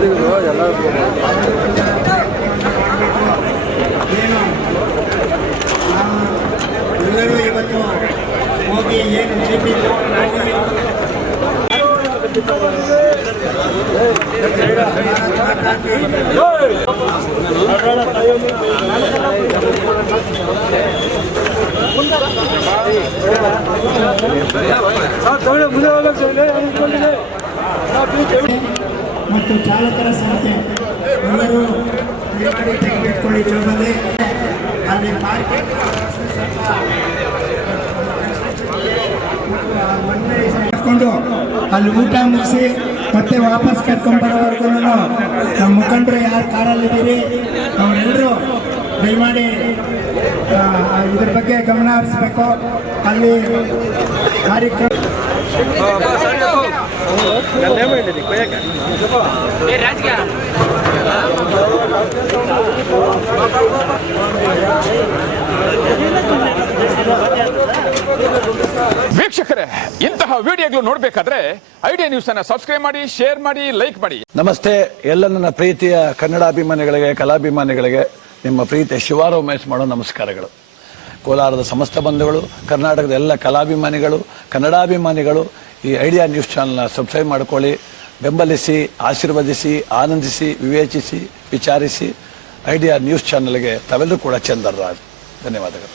ಬಂದಿದ್ರು ಎಲ್ಲ ಎಲ್ಲರೂ ಇವತ್ತು ಹೋಗಿ ಏನು ಜೆಪಿ ಮತ್ತು ಚಾಲಕರ ಸಂಖ್ಯೆ ಎಲ್ಲರೂ ದಯಮಾಡಿ ತೆಗೆದಿಟ್ಕೊಳ್ಳಿ ಜೋಬಲ್ಲಿ. ಅಲ್ಲಿ ಪಾರ್ಕಿಂಗ್ ಹಾಕೊಂಡು ಅಲ್ಲಿ ಊಟ ಮುಗಿಸಿ ಮತ್ತೆ ವಾಪಸ್ ಕರ್ಕೊಂಡು ಬರೋವರೆಗೂ ನಮ್ಮ ಮುಖಂಡರು ಯಾರು ಕಾರಲ್ಲಿದ್ದೀರಿ ಅವರೆಲ್ಲರೂ ದಯಮಾಡಿ ಇದ್ರ ಬಗ್ಗೆ ಗಮನ ಹರಿಸ್ಬೇಕು. ಅಲ್ಲಿ ಕಾರ್ಯಕ್ರಮ ವೀಕ್ಷಕರೇ, ಇಂತಹ ವಿಡಿಯೋಗಳು ನೋಡಬೇಕಾದ್ರೆ ಐಡಿಯಾ ನ್ಯೂಸ್ ಅನ್ನು ಸಬ್ಸ್ಕ್ರೈಬ್ ಮಾಡಿ, ಶೇರ್ ಮಾಡಿ, ಲೈಕ್ ಮಾಡಿ. ನಮಸ್ತೆ ಎಲ್ಲ ನನ್ನ ಪ್ರೀತಿಯ ಕನ್ನಡಾಭಿಮಾನಿಗಳಿಗೆ, ಕಲಾಭಿಮಾನಿಗಳಿಗೆ ನಿಮ್ಮ ಪ್ರೀತಿಯ ಶಿವಾರಾವ್ ಉಮೇಶ್ ಮಾಡೋ ನಮಸ್ಕಾರಗಳು. ಕೋಲಾರದ ಸಮಸ್ತ ಬಂಧುಗಳು, ಕರ್ನಾಟಕದ ಎಲ್ಲ ಕಲಾಭಿಮಾನಿಗಳು, ಕನ್ನಡಾಭಿಮಾನಿಗಳು ಈ ಐಡಿಯಾ ನ್ಯೂಸ್ ಚಾನಲ್ನ ಸಬ್ಸ್ಕ್ರೈಬ್ ಮಾಡ್ಕೊಳ್ಳಿ, ಬೆಂಬಲಿಸಿ, ಆಶೀರ್ವದಿಸಿ, ಆನಂದಿಸಿ, ವಿವೇಚಿಸಿ, ವಿಚಾರಿಸಿ. ಐಡಿಯಾ ನ್ಯೂಸ್ ಚಾನಲ್ಗೆ ತಾವೆಲ್ಲರೂ ಕೂಡ ಚಂದರ್ರಾಜ್. ಧನ್ಯವಾದಗಳು.